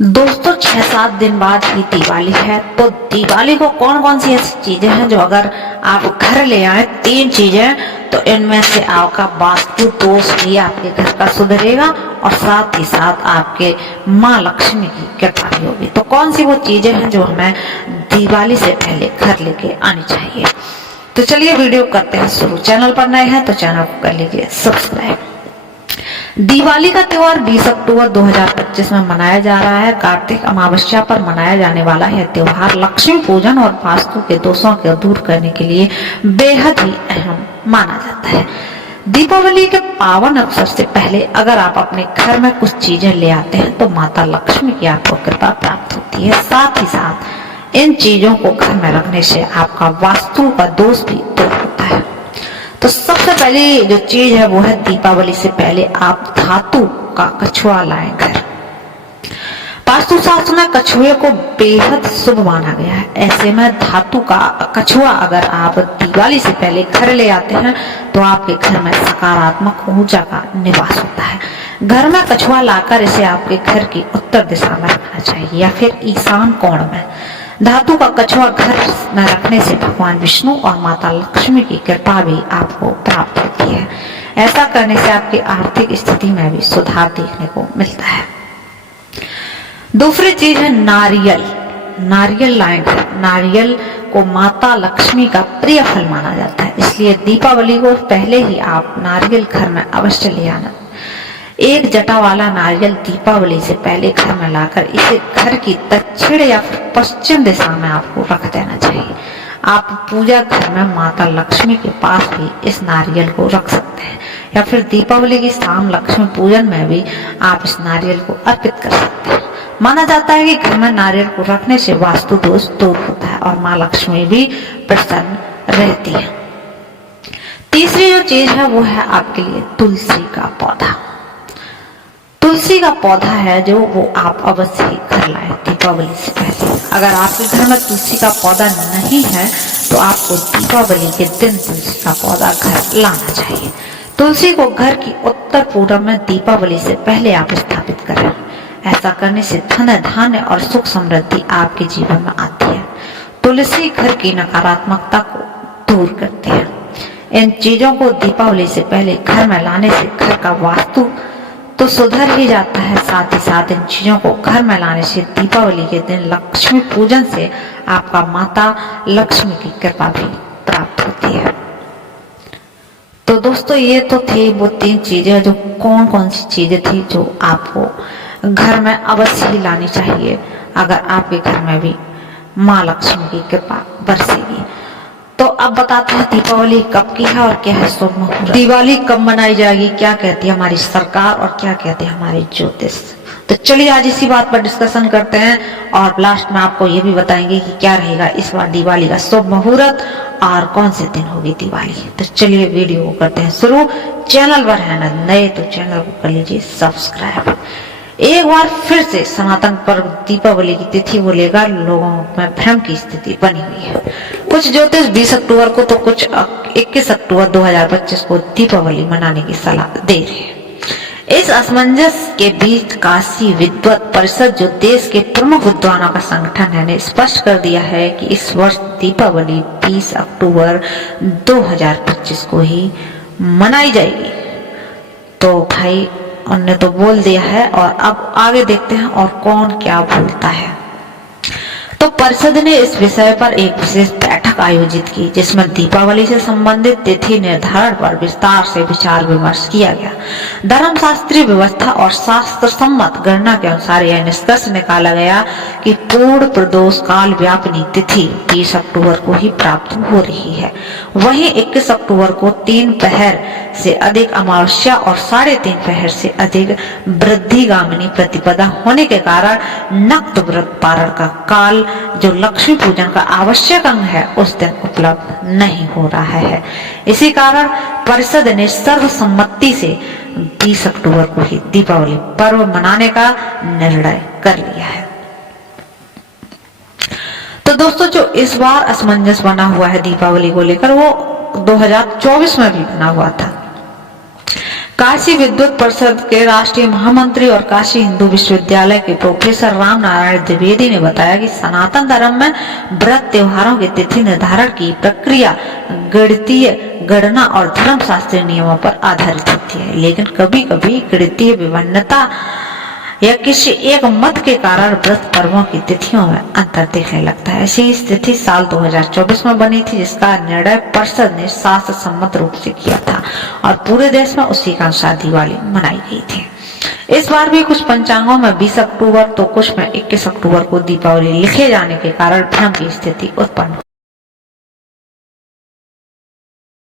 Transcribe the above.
दोस्तों 6-7 दिन बाद ही दिवाली है। तो दिवाली को कौन कौन सी ऐसी चीजें हैं जो अगर आप घर ले आए, 3 चीजें, तो इनमें से आपका वास्तु दोष भी आपके घर का सुधरेगा और साथ ही साथ आपके माँ लक्ष्मी की कृपा भी होगी। तो कौन सी वो चीजें हैं जो हमें दिवाली से पहले घर लेके आनी चाहिए। तो चलिए वीडियो करते हैं शुरू। चैनल पर नए हैं तो चैनल को कर लीजिए सब्सक्राइब। दिवाली का त्योहार 20 अक्टूबर 2025 में मनाया जा रहा है। कार्तिक अमावस्या पर मनाया जाने वाला यह त्योहार लक्ष्मी पूजन और वास्तु के दोषों को दूर करने के लिए बेहद ही अहम माना जाता है। दीपावली के पावन अवसर से पहले अगर आप अपने घर में कुछ चीजें ले आते हैं तो माता लक्ष्मी की आपको कृपा प्राप्त होती है। साथ ही साथ इन चीजों को घर में रखने से आपका वास्तु का दोष भी दूर होता है। तो सबसे पहले जो चीज है वो है दीपावली से पहले आप धातु का कछुआ लाएं घर। वास्तु शास्त्र में कछुए को बेहद शुभ माना गया है। ऐसे में धातु का कछुआ अगर आप दिवाली से पहले घर ले आते हैं तो आपके घर में सकारात्मक ऊर्जा का निवास होता है। घर में कछुआ लाकर इसे आपके घर की उत्तर दिशा में रखना चाहिए या फिर ईशान कोण में। धातु का कछुआ घर में रखने से भगवान विष्णु और माता लक्ष्मी की कृपा भी आपको प्राप्त होती है। ऐसा करने से आपकी आर्थिक स्थिति में भी सुधार देखने को मिलता है। दूसरी चीज है नारियल। नारियल लाएं घर। नारियल को माता लक्ष्मी का प्रिय फल माना जाता है, इसलिए दीपावली को पहले ही आप नारियल घर में अवश्य ले आना। एक जटा वाला नारियल दीपावली से पहले घर में लाकर इसे घर की दक्षिण या पश्चिम दिशा में आपको रख देना चाहिए। आप पूजा घर में माता लक्ष्मी के पास भी इस नारियल को रख सकते हैं या फिर दीपावली की शाम लक्ष्मी पूजन में भी आप इस नारियल को अर्पित कर सकते हैं। माना जाता है कि घर में नारियल को रखने से वास्तु दोष दूर होता है और माँ लक्ष्मी भी प्रसन्न रहती है। तीसरी जो चीज है वो है आपके लिए तुलसी का पौधा। तुलसी का पौधा है जो वो आप अवश्य ही घर लाए दीपावली से पहले। अगर आपके घर में तुलसी का पौधा नहीं है तो आपको दीपावली के दिन तुलसी का पौधा घर लाना चाहिए। तुलसी को घर की उत्तर पूर्व में दीपावली से पहले आप स्थापित करें। ऐसा करने से धन धान्य और सुख समृद्धि आपके जीवन में आती है। तुलसी घर की नकारात्मकता को दूर करती है। इन चीजों को दीपावली से पहले घर में लाने से घर का वास्तु तो सुधर ही जाता है। साथ ही साथ इन चीजों को घर में लाने से दीपावली के दिन लक्ष्मी पूजन से आपका माता लक्ष्मी की कृपा भी प्राप्त होती है। तो दोस्तों ये तो थी वो 3 चीजें जो कौन कौन सी चीजें थी जो आपको घर में अवश्य ही लानी चाहिए अगर आपके घर में भी माँ लक्ष्मी की कृपा बरसेगी। तो अब बताते हैं दीपावली कब की है और क्या है शुभ मुहूर्त। दिवाली कब मनाई जाएगी, क्या कहती है हमारी सरकार और क्या कहते हैं हमारे ज्योतिष। तो चलिए आज इसी बात पर डिस्कशन करते हैं और लास्ट में आपको ये भी बताएंगे कि क्या रहेगा इस बार दिवाली का शुभ मुहूर्त और कौन से दिन होगी दिवाली। तो चलिए वीडियो को करते हैं शुरू। चैनल पर है ना नए तो चैनल को कर लीजिए सब्सक्राइब। एक बार फिर से सनातन पर्व दीपावली की तिथि को लेकर लोगों में भ्रम की स्थिति बनी हुई है। कुछ ज्योतिष 20 अक्टूबर को तो कुछ 21 अक्टूबर 2025 को दीपावली मनाने की सलाह दे रहे हैं। इस असमंजस के बीच काशी विद्वत परिषद जो देश के प्रमुख विद्वानों का संगठन है ने स्पष्ट कर दिया है कि इस वर्ष दीपावली 20 अक्टूबर 2025 को ही मनाई जाएगी। तो भाई उन्होंने तो बोल दिया है और अब आगे देखते हैं और कौन क्या बोलता है। तो परिषद ने इस विषय पर एक विशेष बैठक आयोजित की जिसमें दीपावली से संबंधित तिथि निर्धारण पर विस्तार से विचार विमर्श किया गया। धर्मशास्त्रीय व्यवस्था और शास्त्र सम्मत गणना के अनुसार यह निष्कर्ष निकाला गया कि पूर्ण प्रदोष काल व्यापिनी तिथि 20 अक्टूबर को ही प्राप्त हो रही है। वहीं 21 अक्टूबर को 3 पहर से अधिक अमावस्या और 3.5 पहर से अधिक वृद्धिगामिनी प्रतिपदा होने के कारण नक्त व्रत पारण का काल जो लक्ष्मी पूजन का आवश्यक अंग है उस दिन उपलब्ध नहीं हो रहा है। इसी कारण परिषद ने सर्वसम्मति से 20 अक्टूबर को ही दीपावली पर्व मनाने का निर्णय कर लिया है। तो दोस्तों जो इस बार असमंजस बना हुआ है दीपावली को लेकर वो 2024 में भी बना हुआ था। काशी विद्युत परिषद के राष्ट्रीय महामंत्री और काशी हिंदू विश्वविद्यालय के प्रोफेसर राम नारायण द्विवेदी ने बताया कि सनातन धर्म में व्रत त्योहारों की तिथि निर्धारण की प्रक्रिया गणितीय गणना और धर्मशास्त्रीय नियमों पर आधारित होती है, लेकिन कभी कभी गणितीय विभिन्नता या किसी एक मत के कारण व्रत पर्वों की तिथियों में अंतर देखने लगता है। ऐसी स्थिति साल 2024 में बनी थी, जिसका निर्णय परिषद ने शास्त्र सम्मत रूप से किया था और पूरे देश में उसी का अनुसार दिवाली मनाई गई थी। इस बार भी कुछ पंचांगों में 20 अक्टूबर तो कुछ में 21 अक्टूबर को दीपावली लिखे जाने के कारण भ्रम की स्थिति उत्पन्न